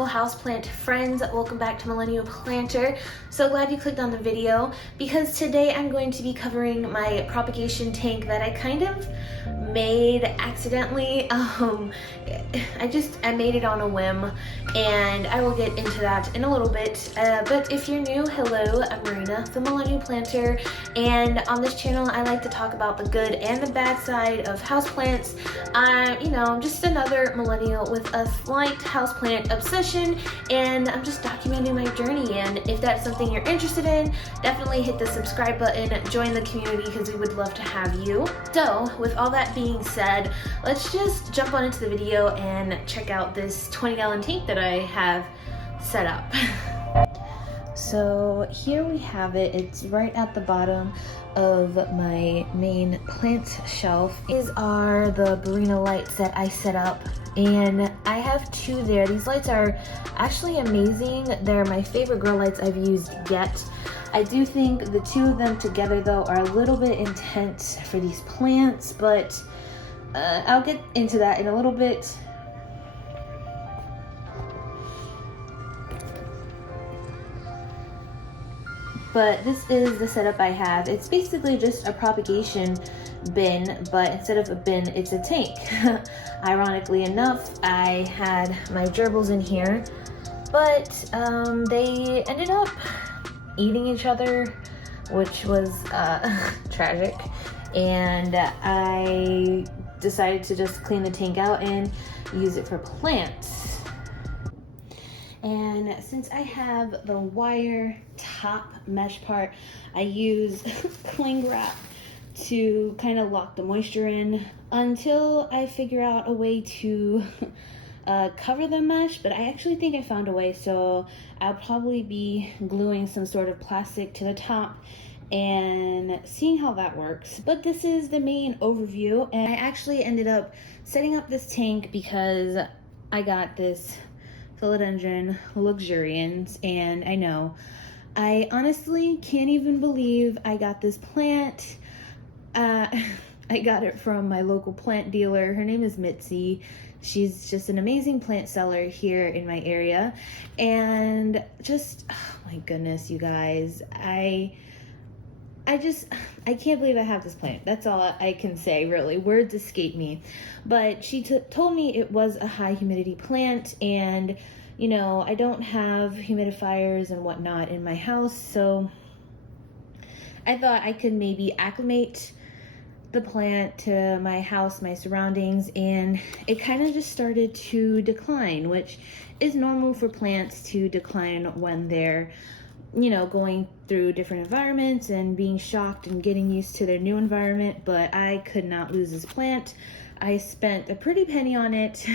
beautiful houseplant friends. Welcome back to Millennial Planter. So glad you clicked on the video because today I'm going to be covering my propagation tank that I kind of made accidentally. I made it on a whim, and I will get into that in a little bit. But if you're new, hello, I'm Marina, the Millennial Planter, and on this channel I like to talk about the good and the bad side of houseplants. I'm just another millennial with a slight houseplant obsession, and I'm just documenting my journey. And if that's something you're interested in, definitely hit the subscribe button, join the community because we would love to have you. So with all that being said, let's just jump on into the video and check out this 20-gallon tank that I have set up. So here we have it. It's right at the bottom of my main plant shelf. These are the Barina lights that I set up, and I have two there. These lights are actually amazing. They're my favorite grow lights I've used yet. I do think the two of them together though are a little bit intense for these plants, but I'll get into that in a little bit. But this is the setup I have. It's basically just a propagation bin, but instead of a bin, it's a tank. Ironically enough, I had my gerbils in here, but they ended up eating each other, which was tragic. And I decided to just clean the tank out and use it for plants. And since I have the wire top mesh part, I use cling wrap to kind of lock the moisture in until I figure out a way to cover the mesh. But I actually think I found a way, so I'll probably be gluing some sort of plastic to the top and seeing how that works. But this is the main overview, and I actually ended up setting up this tank because I got this philodendron luxurians, and I honestly can't even believe I got this plant. I got it from my local plant dealer. Her name is Mitzi. She's just an amazing plant seller here in my area, and just, oh my goodness, you guys, I can't believe I have this plant. That's all I can say, really. Words escape me. But she told me it was a high humidity plant, and I don't have humidifiers and whatnot in my house, so I thought I could maybe acclimate the plant to my house, my surroundings, and it kind of just started to decline, which is normal for plants to decline when they're going through different environments and being shocked and getting used to their new environment. But I could not lose this plant. I spent a pretty penny on it,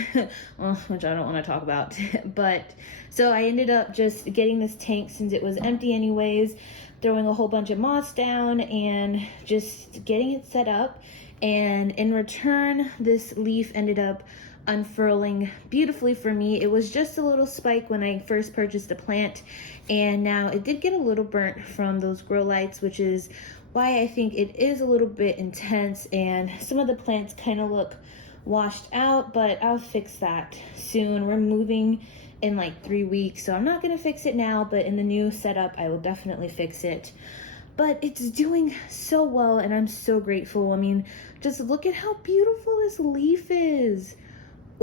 which I don't want to talk about. But so I ended up just getting this tank since it was empty anyways, throwing a whole bunch of moss down and just getting it set up. And in return, this leaf ended up unfurling beautifully for me. It was just a little spike when I first purchased the plant, and now it did get a little burnt from those grow lights, which is why I think it is a little bit intense, and some of the plants kind of look washed out, but I'll fix that soon. We're moving in like 3 weeks, so I'm not gonna fix it now, but in the new setup I will definitely fix it. But it's doing so well, and I'm so grateful. I mean, just look at how beautiful this leaf is.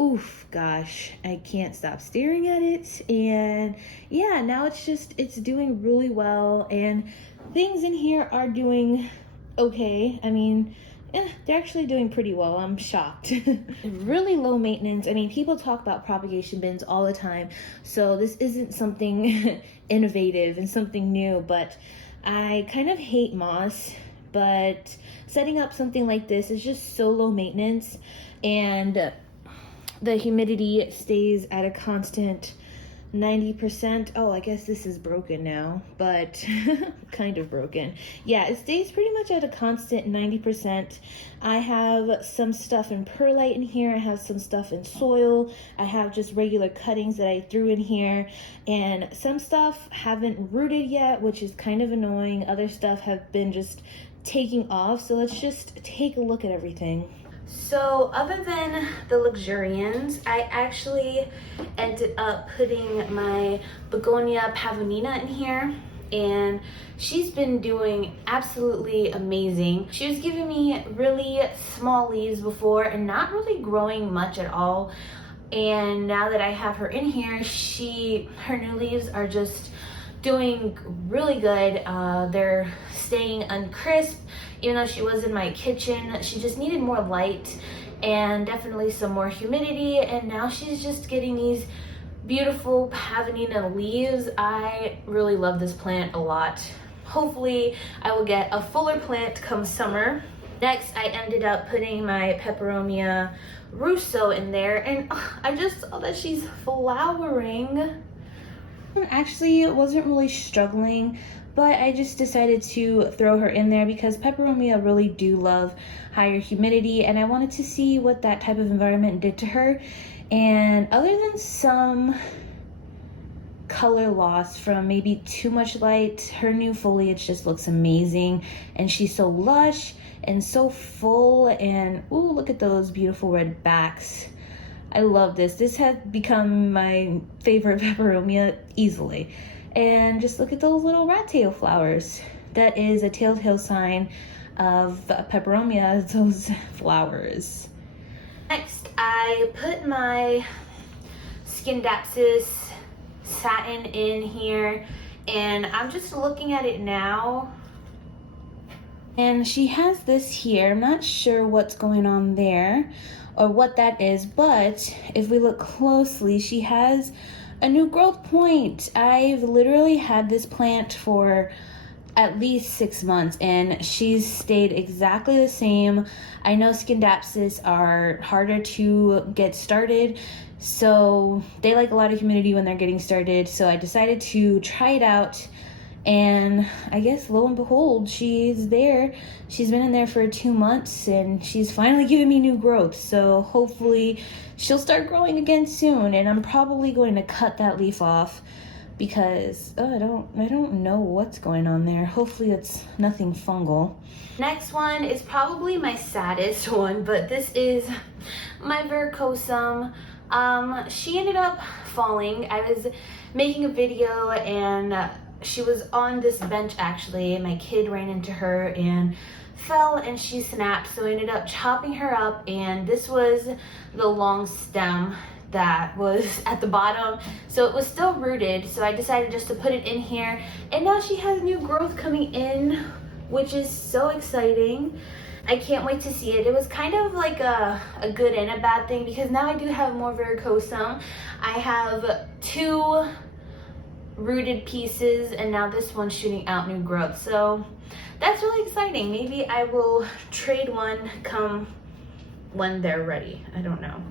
Oof, gosh, I can't stop staring at it. And yeah, now it's doing really well, and things in here are doing okay. I mean, they're actually doing pretty well. I'm shocked. Really low maintenance. I mean, people talk about propagation bins all the time, so this isn't something innovative and something new, but I kind of hate moss, but setting up something like this is just so low maintenance, and the humidity stays at a constant 90%. Oh, I guess this is broken now, but kind of broken. Yeah, it stays pretty much at a constant 90%. I have some stuff in perlite in here. I have some stuff in soil. I have just regular cuttings that I threw in here, and some stuff haven't rooted yet, which is kind of annoying. Other stuff have been just taking off. So let's just take a look at everything. So other than the luxurians, I actually ended up putting my Begonia pavonina in here, and she's been doing absolutely amazing. She was giving me really small leaves before and not really growing much at all. And now that I have her in here, her new leaves are just doing really good. They're staying uncrisp. Even though she was in my kitchen, she just needed more light and definitely some more humidity. And now she's just getting these beautiful pavonina leaves. I really love this plant a lot. Hopefully I will get a fuller plant come summer. Next, I ended up putting my Peperomia Russo in there, and I just saw that she's flowering. Actually, it wasn't really struggling, but I just decided to throw her in there because Peperomia really do love higher humidity, and I wanted to see what that type of environment did to her. And other than some color loss from maybe too much light, her new foliage just looks amazing, and she's so lush and so full. And ooh, look at those beautiful red backs. I love this. This has become my favorite Peperomia easily. And just look at those little rat tail flowers. That is a telltale sign of Peperomia, those flowers. Next, I put my Scindapsus satin in here, and I'm just looking at it now. And she has this here. I'm not sure what's going on there or what that is, but if we look closely, she has a new growth point. I've literally had this plant for at least 6 months and she's stayed exactly the same. I know Scindapsus are harder to get started, so they like a lot of humidity when they're getting started. So I decided to try it out, and I guess lo and behold, she's there. She's been in there for 2 months and she's finally giving me new growth. So hopefully she'll start growing again soon, and I'm probably going to cut that leaf off because I don't know what's going on there. Hopefully it's nothing fungal. Next one is probably my saddest one, but this is my Verrucosum. She ended up falling. I was making a video and she was on this bench actually, and my kid ran into her and fell and she snapped. So I ended up chopping her up, and this was the long stem that was at the bottom, so it was still rooted. So I decided just to put it in here, and now she has new growth coming in, which is so exciting. I can't wait to see it. It was kind of like a good and a bad thing, because now I do have more Verrucosum. I have 2 rooted pieces, and now this one's shooting out new growth, so that's really exciting. Maybe I will trade one come when they're ready. I don't know.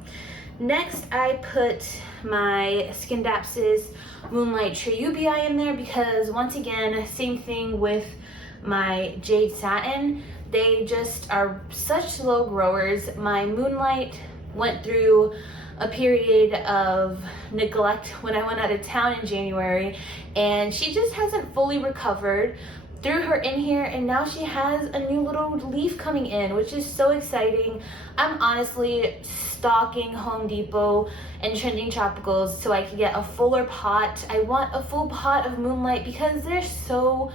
Next, I put my Scindapsus Moonlight Triubii in there because, once again, same thing with my Jade Satin. They just are such slow growers. My Moonlight went through a period of neglect when I went out of town in January, and she just hasn't fully recovered. Threw her in here, and now she has a new little leaf coming in, which is so exciting. I'm honestly stalking Home Depot and Trending Tropicals so I can get a fuller pot. I want a full pot of Moonlight because they're so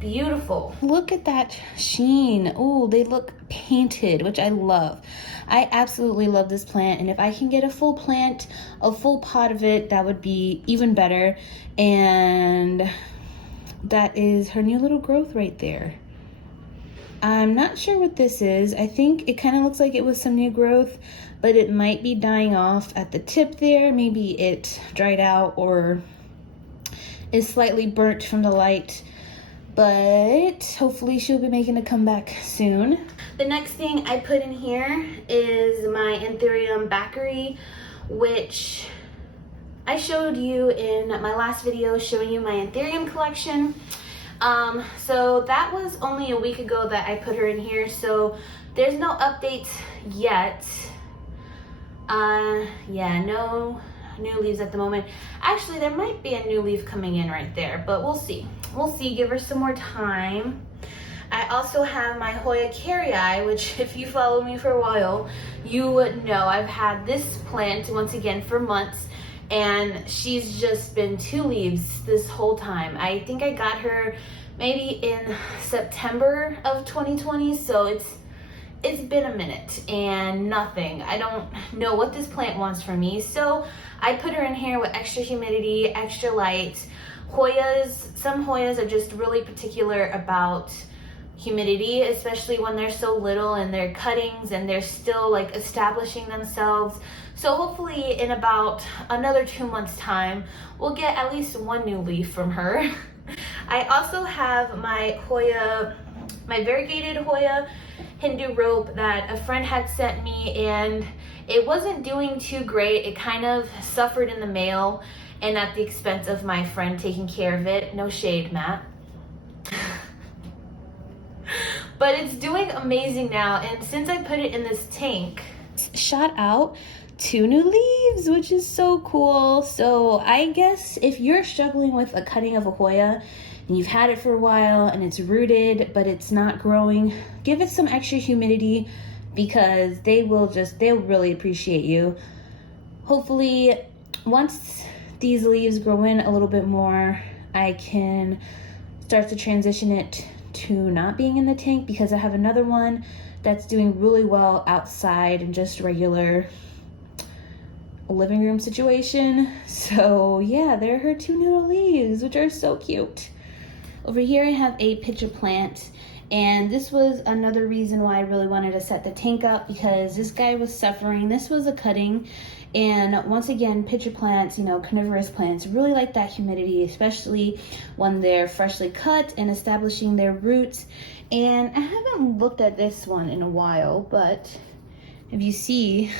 beautiful. Look at that sheen. Oh, they look painted, which I love. I absolutely love this plant, and if I can get a full plant, a full pot of it, that would be even better. And that is her new little growth right there. I'm not sure what this is. I think it kind of looks like it was some new growth, but it might be dying off at the tip there. Maybe it dried out or is slightly burnt from the light, but hopefully she'll be making a comeback soon. The next thing I put in here is my Anthurium Baccheri, which I showed you in my last video showing you my Anthurium collection. So that was only a week ago that I put her in here, so there's no updates yet. Yeah, no new leaves at the moment. Actually, there might be a new leaf coming in right there, but we'll see. We'll see, give her some more time. I also have my Hoya carrii, which if you follow me for a while, you would know I've had this plant once again for months, and she's just been 2 leaves this whole time. I think I got her maybe in September of 2020, so it's been a minute and nothing. I don't know what this plant wants from me, so I put her in here with extra humidity, extra light. Some Hoyas are just really particular about humidity, especially when they're so little and they're cuttings and they're still like establishing themselves. So hopefully in about another 2 months time, we'll get at least 1 new leaf from her. I also have my Hoya, my variegated Hoya Hindu rope that a friend had sent me, and it wasn't doing too great. It kind of suffered in the mail and at the expense of my friend taking care of it. No shade, Matt. But it's doing amazing now, and since I put it in this tank, shot out 2 new leaves, which is so cool. So I guess if you're struggling with a cutting of a Hoya and you've had it for a while and it's rooted but it's not growing, give it some extra humidity, because they'll really appreciate you. Hopefully once these leaves grow in a little bit more, I can start to transition it to not being in the tank, because I have another one that's doing really well outside in just regular living room situation. So yeah, there are her 2 new leaves, which are so cute. Over here I have a pitcher plant, and this was another reason why I really wanted to set the tank up, because this guy was suffering. This was a cutting, and once again, pitcher plants, you know, carnivorous plants, really like that humidity, especially when they're freshly cut and establishing their roots. And I haven't looked at this one in a while, but if you see,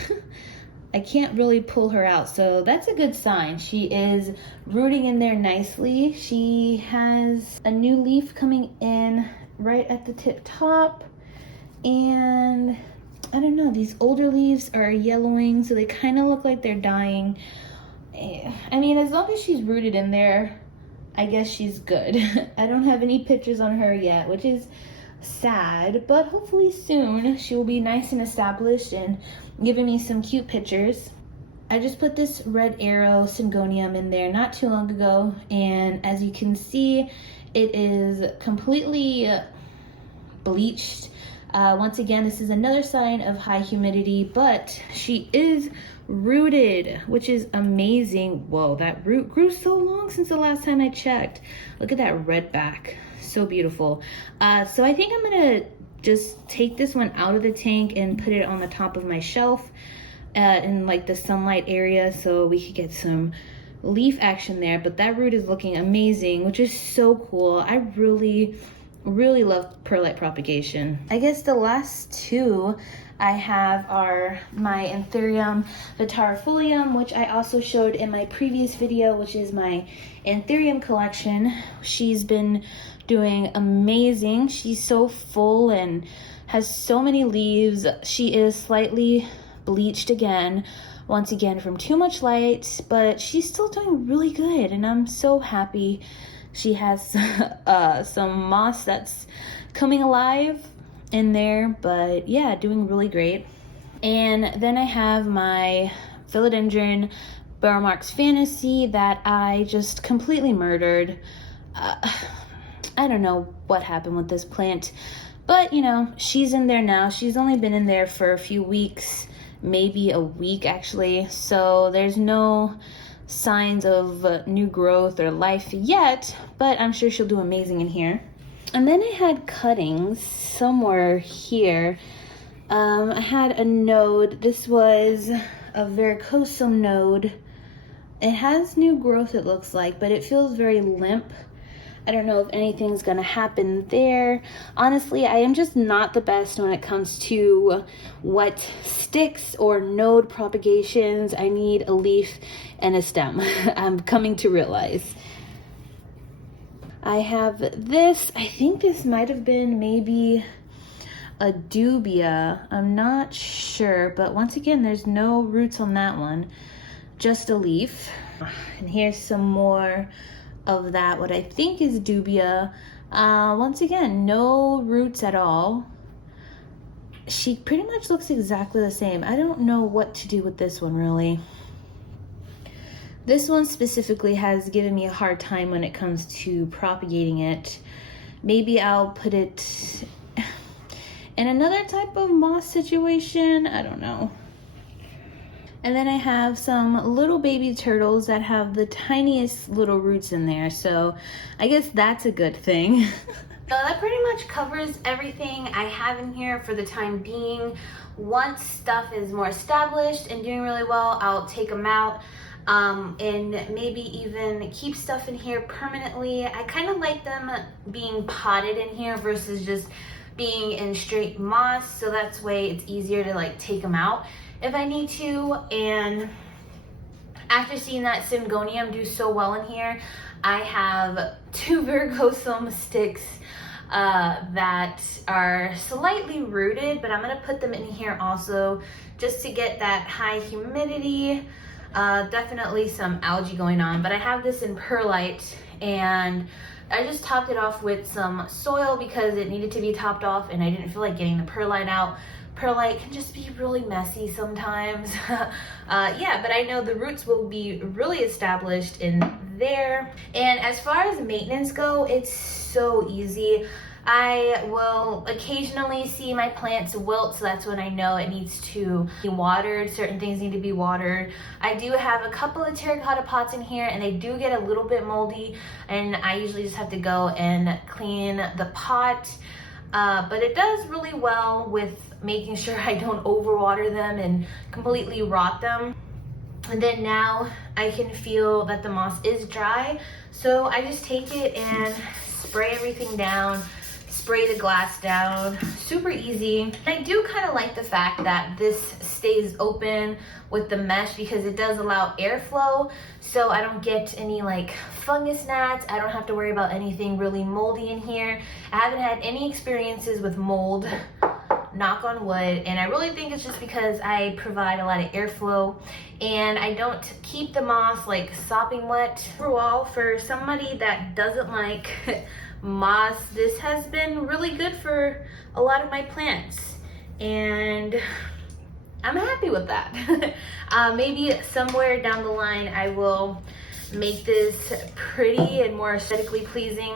I can't really pull her out, so that's a good sign. She is rooting in there nicely. She has a new leaf coming in right at the tip top, and I don't know, these older leaves are yellowing, so they kind of look like they're dying. I mean, as long as she's rooted in there, I guess she's good. I don't have any pictures on her yet, which is sad, but hopefully soon she will be nice and established and giving me some cute pictures. I just put this red arrow syngonium in there not too long ago, and as you can see, it is completely bleached. Once again, this is another sign of high humidity, but she is rooted, which is amazing. Whoa, that root grew so long since the last time I checked. Look at that red back, so beautiful. So I think I'm gonna just take this one out of the tank and put it on the top of my shelf in like the sunlight area, so we could get some leaf action there. But that root is looking amazing, which is so cool. I really love perlite propagation. I guess the last 2 I have are my Anthurium vitarifolium, which I also showed in my previous video, which is my Anthurium collection. She's been doing amazing. She's so full and has so many leaves. She is slightly bleached again, once again from too much light, but she's still doing really good, and I'm so happy. She has some moss that's coming alive in there, but yeah, doing really great. And then I have my philodendron Barrel Marks Fantasy that I just completely murdered. I don't know what happened with this plant, but you know, she's in there now. She's only been in there for a few weeks, maybe a week actually, so there's no signs of new growth or life yet, but I'm sure she'll do amazing in here. And then I had cuttings somewhere here. I had a node. This was a varicosum node. It has new growth, it looks like, but it feels very limp. I don't know if anything's gonna happen there. Honestly, I am just not the best when it comes to what sticks or node propagations. I need a leaf and a stem. I'm coming to realize. I have this, I think this might have been maybe a dubia. I'm not sure, but once again, there's no roots on that one, just a leaf. And here's some more of that, what I think is dubia. Once again, no roots at all. She pretty much looks exactly the same. I don't know what to do with this one, really. This one specifically has given me a hard time when it comes to propagating it. Maybe I'll put it in another type of moss situation. I don't know. And then I have some little baby turtles that have the tiniest little roots in there. So I guess that's a good thing. So that pretty much covers everything I have in here for the time being. Once stuff is more established and doing really well, I'll take them out. And maybe even keep stuff in here permanently. I kind of like them being potted in here versus just being in straight moss, so that's way it's easier to like take them out if I need to. And after seeing that Syngonium do so well in here, I have 2 Virgosum sticks that are slightly rooted, but I'm gonna put them in here also just to get that high humidity. Definitely some algae going on, but I have this in perlite, and I just topped it off with some soil because it needed to be topped off and I didn't feel like getting the perlite out. Perlite can just be really messy sometimes. Yeah, but I know the roots will be really established in there. And as far as maintenance go, it's so easy. I will occasionally see my plants wilt, so that's when I know it needs to be watered. Certain things need to be watered. I do have a couple of terracotta pots in here and they do get a little bit moldy, and I usually just have to go and clean the pot. But it does really well with making sure I don't overwater them and completely rot them. And then now I can feel that the moss is dry, so I just take it and spray everything down, spray the glass down. Super easy. And I do kind of like the fact that this stays open with the mesh because it does allow airflow, so I don't get any like fungus gnats. I don't have to worry about anything really moldy in here. I haven't had any experiences with mold, knock on wood, and I really think it's just because I provide a lot of airflow and I don't keep the moss like sopping wet. Overall, for somebody that doesn't like moss, this has been really good for a lot of my plants, and I'm happy with that. Maybe somewhere down the line I will make this pretty and more aesthetically pleasing,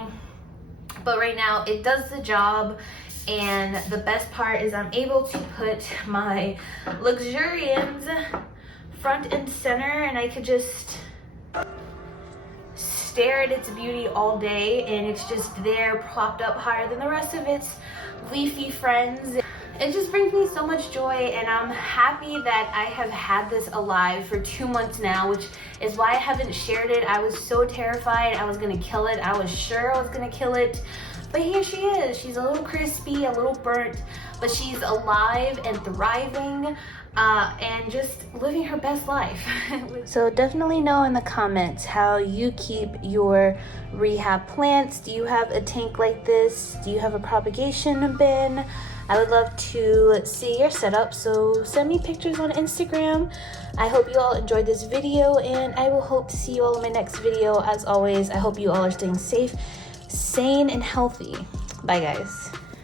but right now it does the job. And the best part is I'm able to put my luxurians front and center, and I could just stare at its beauty all day, and it's just there propped up higher than the rest of its leafy friends. It just brings me so much joy, and I'm happy that I have had this alive for 2 months now, which is why I haven't shared it. I was so terrified I was gonna kill it. I was sure I was gonna kill it, but here she is. She's a little crispy, a little burnt, but she's alive and thriving, and just living her best life. So definitely know in the comments how you keep your rehab plants. Do you have a tank like this? Do you have a propagation bin? I would love to see your setup, so send me pictures on Instagram. I hope you all enjoyed this video, and I will hope to see you all in my next video. As always, I hope you all are staying safe, sane, and healthy. Bye, guys.